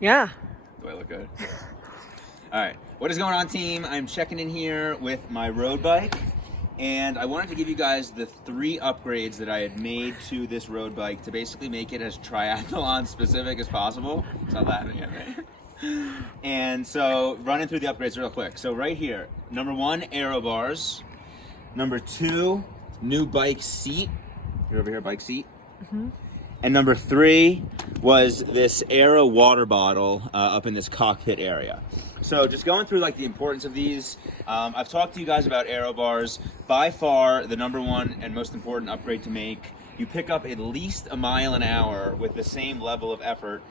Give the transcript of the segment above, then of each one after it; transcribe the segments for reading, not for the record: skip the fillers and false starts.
Yeah. Do I look good? All right. What is going on, team? I'm checking in here with my road bike, and I wanted to give you guys the 3 upgrades that I had made to this road bike to basically make it as triathlon specific as possible. It's not laughing at me. And so, running through the upgrades real quick. So right here, number 1, Aero bars. Number 2, new bike seat. You're over here, bike seat. Mm-hmm. And number 3 was this Aero water bottle up in this cockpit area. So just going through like the importance of these, I've talked to you guys about Aero bars. By far the number 1 and most important upgrade to make. You pick up at least a mile an hour with the same level of effort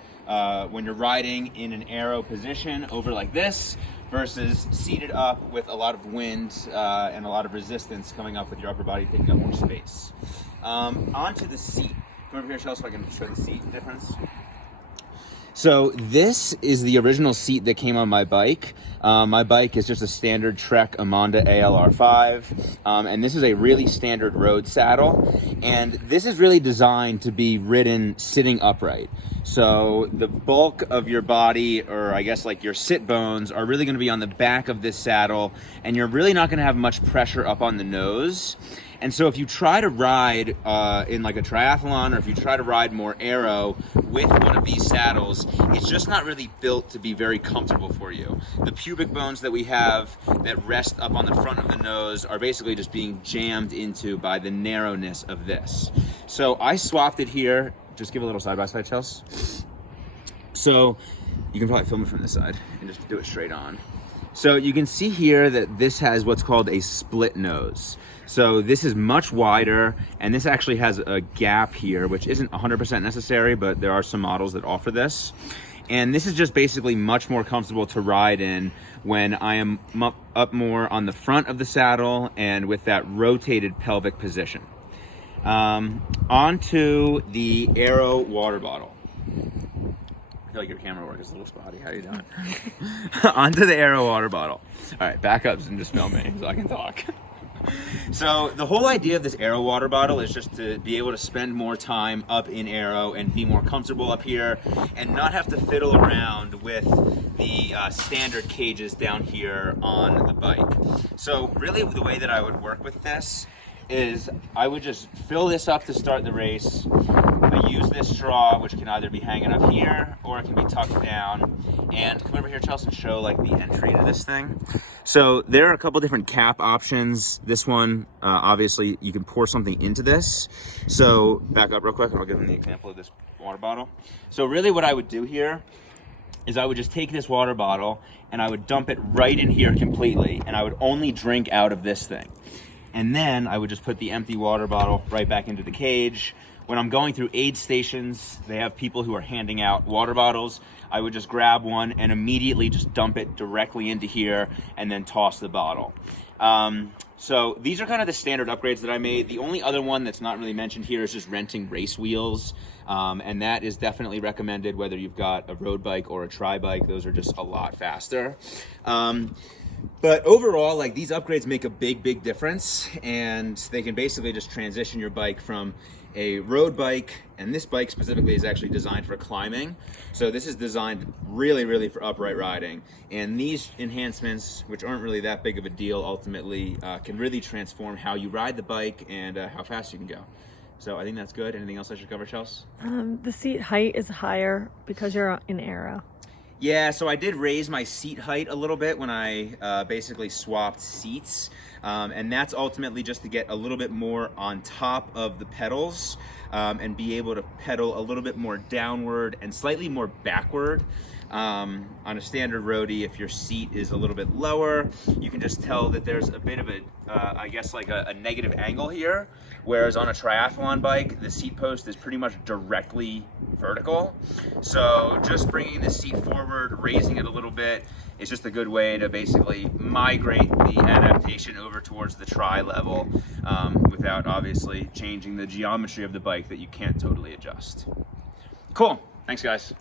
when you're riding in an Aero position over like this versus seated up with a lot of wind and a lot of resistance coming up with your upper body picking up more space. Onto the seat. Come over here, Chelsea, so I can show the seat difference. So this is the original seat that came on my bike. My bike is just a standard Trek Emonda ALR5, and this is a really standard road saddle. And this is really designed to be ridden sitting upright. So the bulk of your body, or I guess like your sit bones, are really gonna be on the back of this saddle, and you're really not gonna have much pressure up on the nose. And so if you try to ride in like a triathlon, or if you try to ride more aero with one of these saddles, it's just not really built to be very comfortable for you. The pubic bones that we have that rest up on the front of the nose are basically just being jammed into by the narrowness of this. So I swapped it here. Just give a little side-by-side, Chelsea. So you can probably film it from this side and just do it straight on. So you can see here that this has what's called a split nose. So this is much wider, and this actually has a gap here, which isn't 100% necessary, but there are some models that offer this. And this is just basically much more comfortable to ride in when I am up more on the front of the saddle and with that rotated pelvic position. Onto the Aero water bottle. I feel like your camera work is a little spotty. How are you doing? Onto the Aero water bottle. All right, back up and just film me so I can talk. So the whole idea of this Aero water bottle is just to be able to spend more time up in Aero and be more comfortable up here and not have to fiddle around with the standard cages down here on the bike. So really the way that I would work with this is I would just fill this up to start the race. I use this straw, which can either be hanging up here or it can be tucked down. And come over here, Chelsea, and show like the entry to this thing. So there are a couple different cap options. This one, obviously, you can pour something into this. So back up real quick, and I'll give them the example of this water bottle. So really what I would do here is I would just take this water bottle and I would dump it right in here completely, and I would only drink out of this thing. And then I would just put the empty water bottle right back into the cage. When I'm going through aid stations, they have people who are handing out water bottles. I would just grab one and immediately just dump it directly into here and then toss the bottle. So these are kind of the standard upgrades that I made. The only other one that's not really mentioned here is just renting race wheels. And that is definitely recommended whether you've got a road bike or a tri bike. Those are just a lot faster. But overall, like, these upgrades make a big difference, and they can basically just transition your bike from a road bike, and this bike specifically is actually designed for climbing. So this is designed really for upright riding. And these enhancements, which aren't really that big of a deal ultimately, can really transform how you ride the bike and how fast you can go. So I think that's good. Anything else I should cover, Chelsea? The seat height is higher because you're in Aero. Yeah, so I did raise my seat height a little bit when I basically swapped seats. And that's ultimately just to get a little bit more on top of the pedals and be able to pedal a little bit more downward and slightly more backward. On a standard roadie, if your seat is a little bit lower, you can just tell that there's a bit of a, I guess like a negative angle here. Whereas on a triathlon bike, the seat post is pretty much directly vertical. So just bringing the seat forward, raising it a little bit, is just a good way to basically migrate the adaptation over towards the tri level without obviously changing the geometry of the bike that you can't totally adjust. Cool, thanks guys.